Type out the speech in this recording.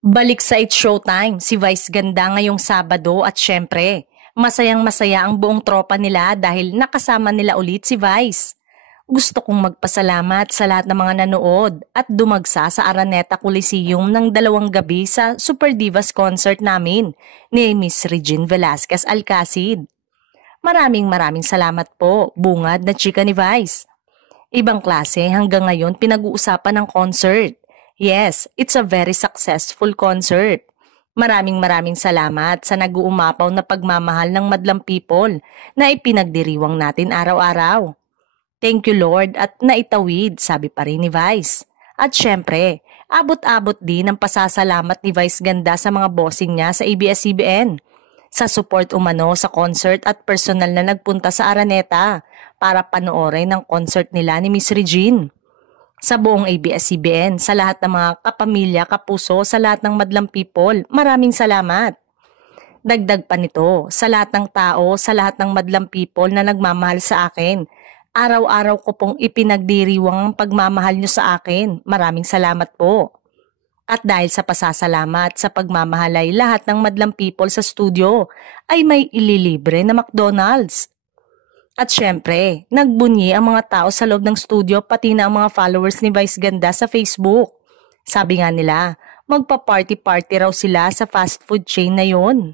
Balik sa It's Showtime, si Vice Ganda ngayong Sabado at syempre, masayang masaya ang buong tropa nila dahil nakasama nila ulit si Vice. Gusto kong magpasalamat sa lahat ng mga nanood at dumagsa sa Araneta Coliseum ng 2 gabi sa Super Divas concert namin ni Miss Regine Velasquez Alcacid. Maraming salamat po, bungad na chika ni Vice. Ibang klase hanggang ngayon pinag-uusapan ng concert. Yes, it's a very successful concert. Maraming salamat sa nag-uumapaw na pagmamahal ng madlang people na ipinagdiriwang natin araw-araw. Thank you Lord at naitawid, sabi pa rin ni Vice. At syempre, abot-abot din ang pasasalamat ni Vice Ganda sa mga bossing niya sa ABS-CBN. Sa support umano sa concert at personal na nagpunta sa Araneta para panoorin ang concert nila ni Miss Regine. Sa buong ABS-CBN, sa lahat ng mga kapamilya, kapuso, sa lahat ng madlang people, maraming salamat. Dagdag pa nito, sa lahat ng tao, sa lahat ng madlang people na nagmamahal sa akin. Araw-araw ko pong ipinagdiriwang ang pagmamahal nyo sa akin. Maraming salamat po. At dahil sa pasasalamat sa pagmamahal ay lahat ng madlang people sa studio ay may ililibre na McDonald's. At syempre, nagbunyi ang mga tao sa loob ng studio pati na ang mga followers ni Vice Ganda sa Facebook. Sabi nga nila, magpa-party-party raw sila sa fast food chain na yon.